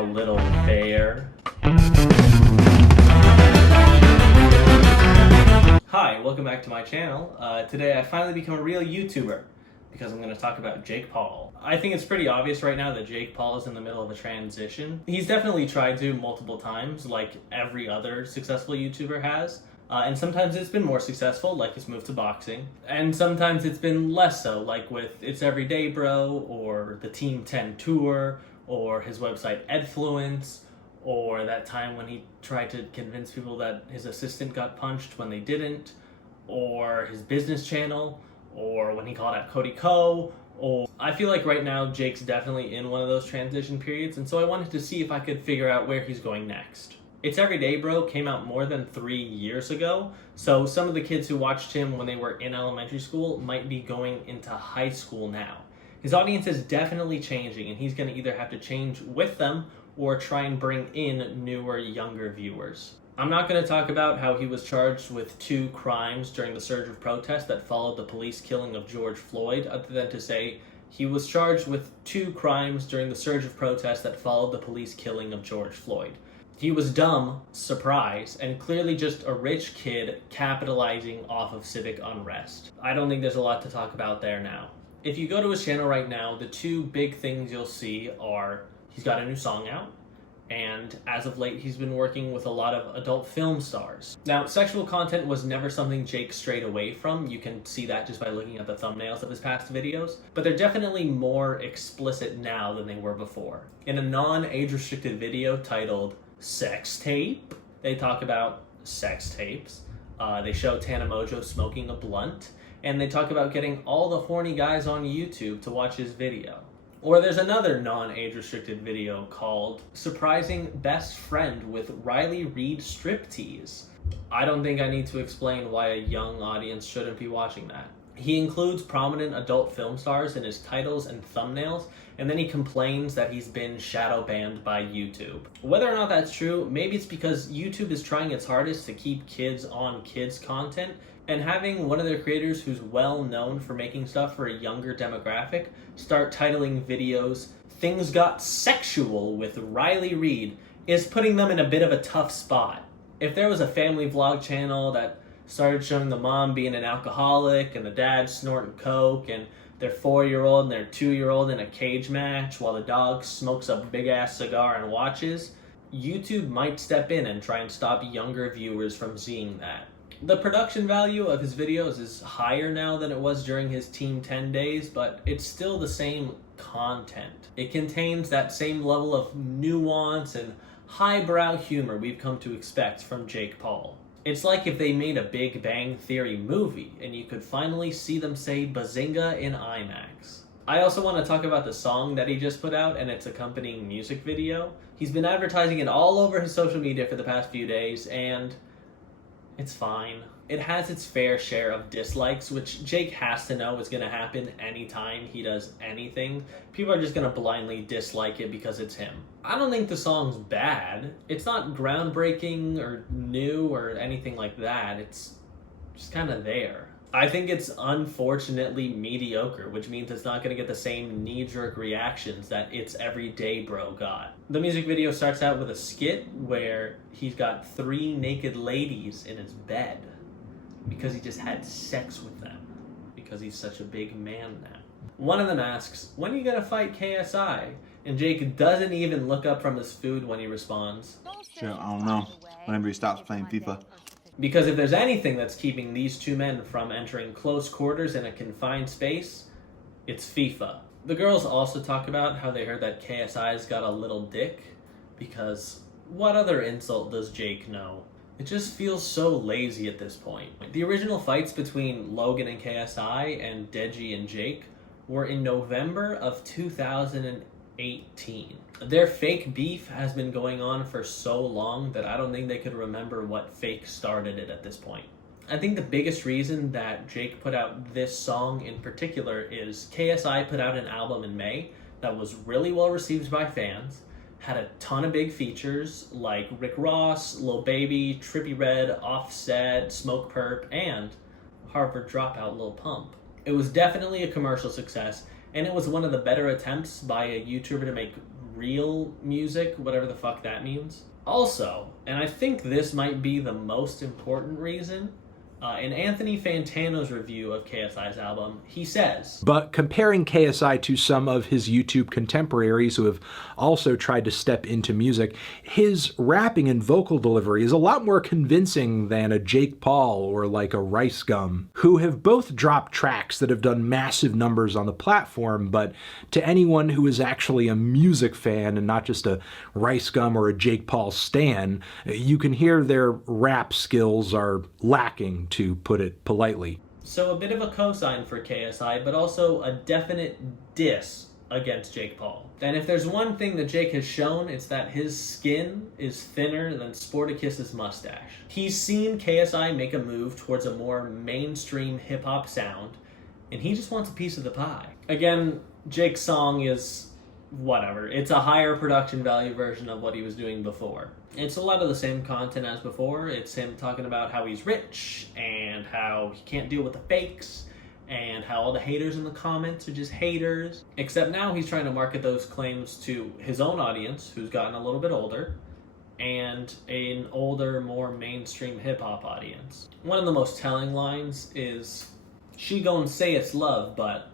a little bear. Hi, welcome back to my channel. Today I finally become a real YouTuber because I'm going to talk about Jake Paul. I think it's pretty obvious right now that Jake Paul is in the middle of a transition. He's definitely tried to multiple times, like every other successful YouTuber has. And sometimes it's been more successful, like his move to boxing. And sometimes it's been less so, like with It's Everyday Bro, or the Team 10 tour, or his website Edfluence, or that time when he tried to convince people that his assistant got punched when they didn't, or his business channel, or when he called out Cody Ko. Or I feel like right now Jake's definitely in one of those transition periods, and so I wanted to see if I could figure out where he's going next. It's Everyday Bro came out more than 3 years ago, so some of the kids who watched him when they were in elementary school might be going into high school now. His audience is definitely changing, and he's going to either have to change with them or try and bring in newer, younger viewers. I'm not going to talk about how he was charged with 2 crimes during the surge of protest that followed the police killing of George Floyd, other than to say he was charged with 2 crimes during the surge of protest that followed the police killing of George Floyd. He was dumb, surprise, and clearly just a rich kid capitalizing off of civic unrest. I don't think there's a lot to talk about there now. If you go to his channel right now, the 2 big things you'll see are he's got a new song out, and as of late he's been working with a lot of adult film stars. Now, sexual content was never something Jake strayed away from. You can see that just by looking at the thumbnails of his past videos, but they're definitely more explicit now than they were before. In a non-age restricted video titled Sex Tape, they talk about sex tapes. They show Tana Mongeau smoking a blunt, and they talk about getting all the horny guys on YouTube to watch his video. Or there's another non-age restricted video called Surprising Best Friend with Riley Reid Striptease. I don't think I need to explain why a young audience shouldn't be watching that. He includes prominent adult film stars in his titles and thumbnails, and then he complains that he's been shadow banned by YouTube. Whether or not that's true, maybe it's because YouTube is trying its hardest to keep kids on kids content, and having one of their creators who's well known for making stuff for a younger demographic start titling videos "Things Got Sexual with Riley Reid" is putting them in a bit of a tough spot. If there was a family vlog channel that started showing the mom being an alcoholic and the dad snorting coke and their 4-year-old and their 2-year-old in a cage match while the dog smokes a big-ass cigar and watches, YouTube might step in and try and stop younger viewers from seeing that. The production value of his videos is higher now than it was during his Team 10 days, but it's still the same content. It contains that same level of nuance and highbrow humor we've come to expect from Jake Paul. It's like if they made a Big Bang Theory movie and you could finally see them say Bazinga in IMAX. I also want to talk about the song that he just put out and its accompanying music video. He's been advertising it all over his social media for the past few days, and it's fine. It has its fair share of dislikes, which Jake has to know is going to happen anytime he does anything. People are just going to blindly dislike it because it's him. I don't think the song's bad. It's not groundbreaking or new or anything like that. It's just kind of there. I think it's unfortunately mediocre, which means it's not going to get the same knee-jerk reactions that It's Everyday Bro got. The music video starts out with a skit where he's got 3 naked ladies in his bed because he just had sex with them because he's such a big man now. One of them asks, "When are you going to fight KSI?" And Jake doesn't even look up from his food when he responds, Sure, I don't know. Whenever he stops playing FIFA. because if there's anything that's keeping these 2 men from entering close quarters in a confined space, it's FIFA. The girls also talk about how they heard that KSI's got a little dick, because what other insult does Jake know? It just feels so lazy at this point. The original fights between Logan and KSI and Deji and Jake were in November of 2018. Their fake beef has been going on for so long that I don't think they could remember what fake started it at this point. I think the biggest reason that Jake put out this song in particular is KSI put out an album in May that was really well received by fans, had a ton of big features like Rick Ross, Lil Baby, Trippie Redd, Offset, Smoke Perp, and Harvard dropout Lil Pump. It was definitely a commercial success, and it was one of the better attempts by a YouTuber to make real music, whatever the fuck that means. Also, and I think this might be the most important reason, in Anthony Fantano's review of KSI's album, he says, but comparing KSI to some of his YouTube contemporaries who have also tried to step into music, his rapping and vocal delivery is a lot more convincing than a Jake Paul or like a Rice Gum, who have both dropped tracks that have done massive numbers on the platform, but to anyone who is actually a music fan and not just a Rice Gum or a Jake Paul stan, you can hear their rap skills are lacking, to put it politely. So a bit of a cosign for KSI, but also a definite diss against Jake Paul. And if there's one thing that Jake has shown, it's that his skin is thinner than Sporticus's mustache. He's seen KSI make a move towards a more mainstream hip-hop sound, and he just wants a piece of the pie. Again, Jake's song is whatever. It's a higher production value version of what he was doing before. It's a lot of the same content as before. It's him talking about how he's rich and how he can't deal with the fakes and how all the haters in the comments are just haters. Except now he's trying to market those claims to his own audience, who's gotten a little bit older, and an older, more mainstream hip-hop audience. One of the most telling lines is, "She gon' say it's love, but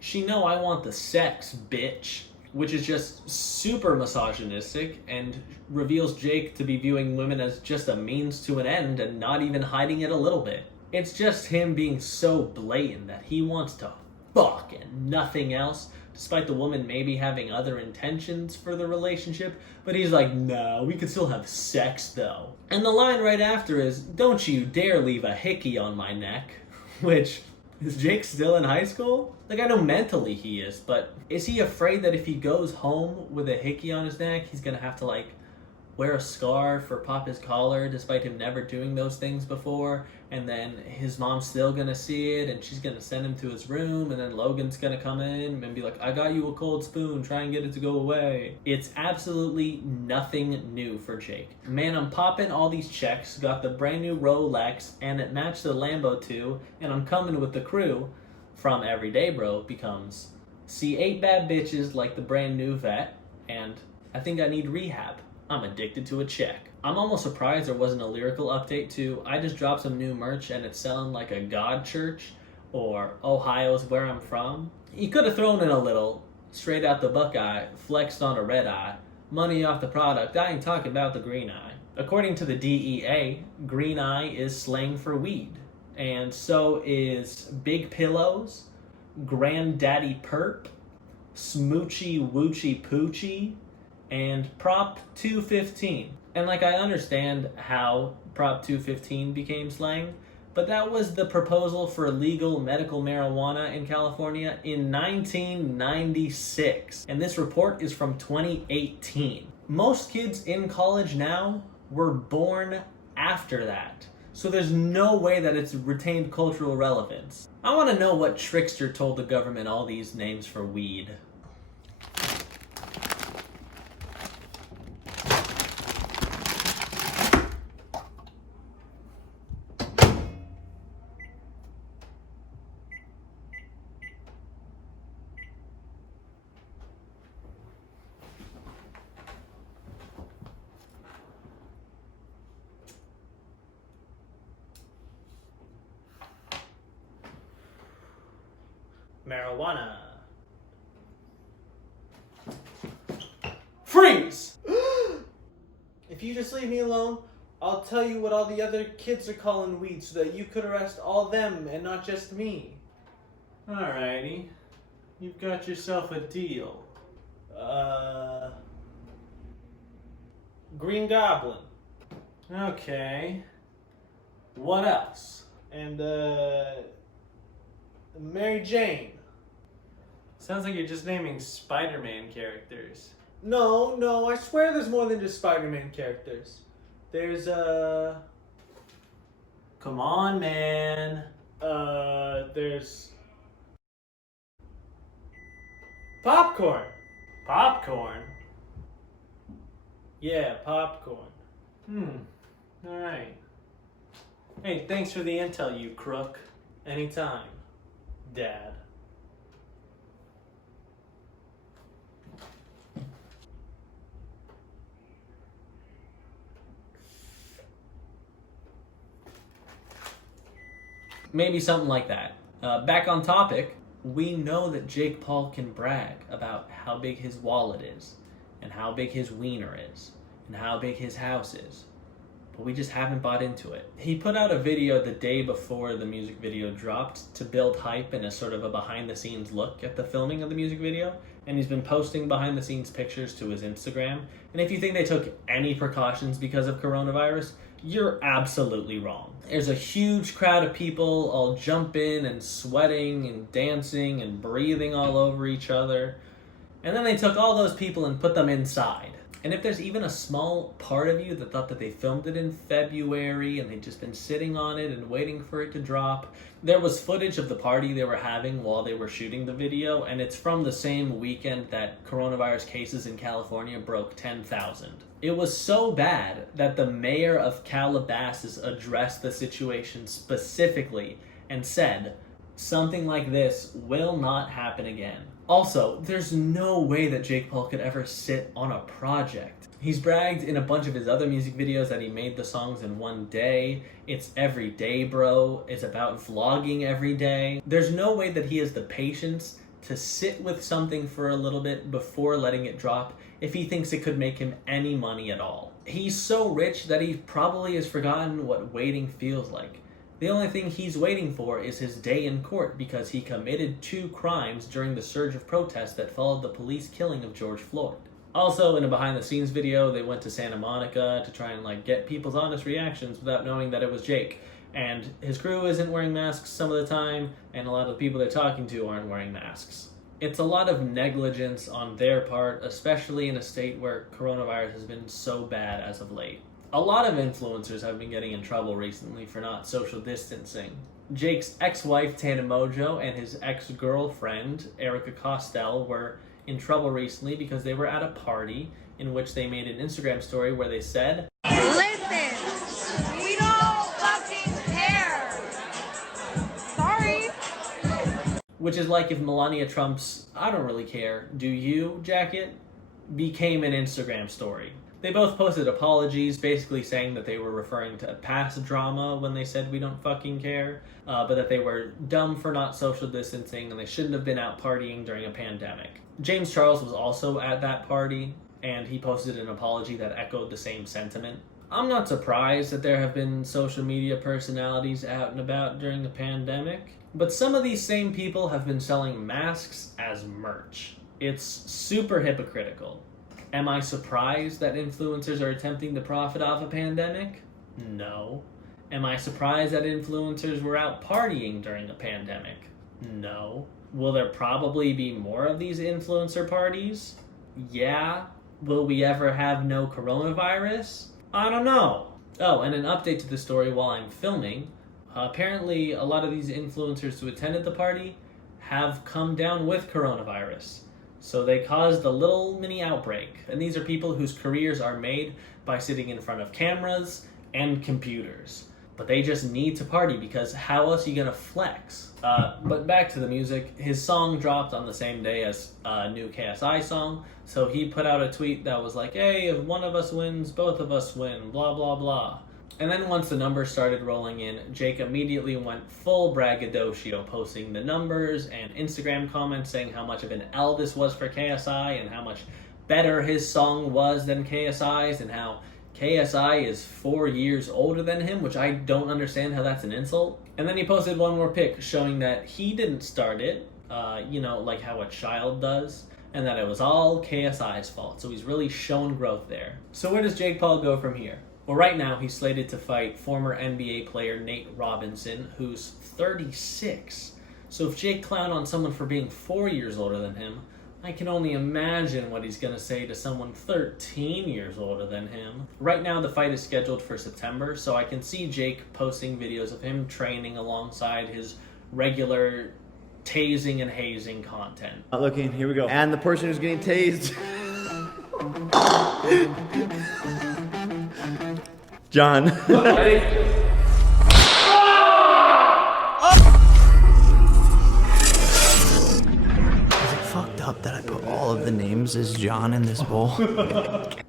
she know I want the sex, bitch," which is just super misogynistic and reveals Jake to be viewing women as just a means to an end and not even hiding it a little bit. It's just him being so blatant that he wants to fuck and nothing else, despite the woman maybe having other intentions for the relationship, but he's like, "No, we could still have sex though." And the line right after is, "Don't you dare leave a hickey on my neck," which, is Jake still in high school? Like, I know mentally he is, but is he afraid that if he goes home with a hickey on his neck, he's gonna have to, like, wear a scarf or pop his collar, despite him never doing those things before, and then his mom's still gonna see it, and she's gonna send him to his room, and then Logan's gonna come in and be like, "I got you a cold spoon, try and get it to go away." It's absolutely nothing new for Jake. Man, I'm popping all these checks, got the brand new Rolex, and it matched the Lambo too, and I'm coming with the crew, from Everyday Bro becomes, "See 8 bad bitches like the brand new vet, and I think I need rehab. I'm addicted to a check." I'm almost surprised there wasn't a lyrical update to, "I just dropped some new merch and it's selling like a God church," or "Ohio's where I'm from." He could have thrown in a little, "Straight out the Buckeye, flexed on a red eye, money off the product, I ain't talking about the green eye." According to the DEA, green eye is slang for weed, and so is big pillows, granddaddy perp, smoochy woochy poochie, and Prop 215. And like, I understand how Prop 215 became slang, but that was the proposal for legal medical marijuana in California in 1996. And this report is from 2018. Most kids in college now were born after that. So there's no way that it's retained cultural relevance. I want to know what trickster told the government all these names for weed. Marijuana. Freeze! If you just leave me alone, I'll tell you what all the other kids are calling weed so that you could arrest all them and not just me. Alrighty. You've got yourself a deal. Green Goblin. Okay. What else? And, Mary Jane. Sounds like you're just naming Spider-Man characters. No, I swear there's more than just Spider-Man characters. There's, Come on, man. There's... Popcorn. Popcorn? Yeah, popcorn. Alright. Hey, thanks for the intel, you crook. Anytime, Dad. Maybe something like that. Back on topic, we know that Jake Paul can brag about how big his wallet is, and how big his wiener is, and how big his house is. But we just haven't bought into it. He put out a video the day before the music video dropped to build hype and a sort of a behind-the-scenes look at the filming of the music video, and he's been posting behind-the-scenes pictures to his Instagram. And if you think they took any precautions because of coronavirus, you're absolutely wrong. There's a huge crowd of people all jumping and sweating and dancing and breathing all over each other. And then they took all those people and put them inside. And if there's even a small part of you that thought that they filmed it in February and they'd just been sitting on it and waiting for it to drop, there was footage of the party they were having while they were shooting the video, and it's from the same weekend that coronavirus cases in California broke 10,000. It was so bad that the mayor of Calabasas addressed the situation specifically and said, something like this will not happen again. Also, there's no way that Jake Paul could ever sit on a project. He's bragged in a bunch of his other music videos that he made the songs in one day. It's every day, bro. It's about vlogging every day. There's no way that he has the patience to sit with something for a little bit before letting it drop if he thinks it could make him any money at all. He's so rich that he probably has forgotten what waiting feels like. The only thing he's waiting for is his day in court because he committed 2 crimes during the surge of protests that followed the police killing of George Floyd. Also, in a behind-the-scenes video, they went to Santa Monica to try and get people's honest reactions without knowing that it was Jake. And his crew isn't wearing masks some of the time, and a lot of the people they're talking to aren't wearing masks. It's a lot of negligence on their part, especially in a state where coronavirus has been so bad as of late. A lot of influencers have been getting in trouble recently for not social distancing. Jake's ex-wife Tana Mongeau and his ex-girlfriend Erica Costell were in trouble recently because they were at a party in which they made an Instagram story where they said, "Listen, we don't fucking care. Sorry." Which is like if Melania Trump's "I don't really care, do you" jacket became an Instagram story. They both posted apologies, basically saying that they were referring to past drama when they said "we don't fucking care," but that they were dumb for not social distancing and they shouldn't have been out partying during a pandemic. James Charles was also at that party, and he posted an apology that echoed the same sentiment. I'm not surprised that there have been social media personalities out and about during the pandemic, but some of these same people have been selling masks as merch. It's super hypocritical. Am I surprised that influencers are attempting to profit off a pandemic? No. Am I surprised that influencers were out partying during a pandemic? No. Will there probably be more of these influencer parties? Yeah. Will we ever have no coronavirus? I don't know. Oh, and an update to the story while I'm filming. Apparently, a lot of these influencers who attended the party have come down with coronavirus. So they caused a little mini outbreak. And these are people whose careers are made by sitting in front of cameras and computers. But they just need to party because how else are you gonna flex? But back to the music. His song dropped on the same day as a new KSI song. So he put out a tweet that was like, hey, if one of us wins, both of us win, blah, blah, blah. And then once the numbers started rolling in, Jake immediately went full braggadocio, posting the numbers and Instagram comments saying how much of an L this was for KSI and how much better his song was than KSI's and how KSI is 4 years older than him, which I don't understand how that's an insult. And then he posted one more pic showing that he didn't start it, like how a child does, and that it was all KSI's fault. So he's really shown growth there. So where does Jake Paul go from here? Well, right now he's slated to fight former NBA player Nate Robinson, who's 36. So if Jake clowned on someone for being 4 years older than him, I can only imagine what he's going to say to someone 13 years older than him. Right now the fight is scheduled for September, so I can see Jake posting videos of him training alongside his regular tasing and hazing content. Not looking, here we go. And the person who's getting tased. John. Is it fucked up that I put all of the names grams is John in this bowl?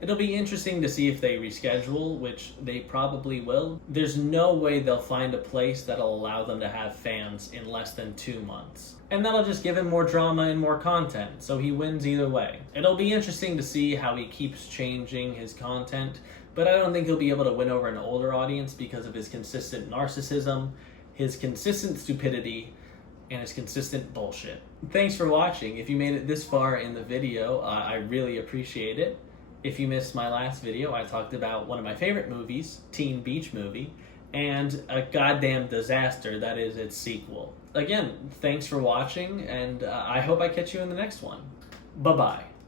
It'll be interesting to see if they reschedule, which they probably will. There's no way they'll find a place that'll allow them to have fans in less than 2 months. And that'll just give him more drama and more content, so he wins either way. It'll be interesting to see how he keeps changing his content, but I don't think he'll be able to win over an older audience because of his consistent narcissism, his consistent stupidity, and his consistent bullshit. Thanks for watching. If you made it this far in the video, I really appreciate it. If you missed my last video, I talked about one of my favorite movies, Teen Beach Movie, and a goddamn disaster that is its sequel. Again, thanks for watching, and I hope I catch you in the next one. Bye-bye.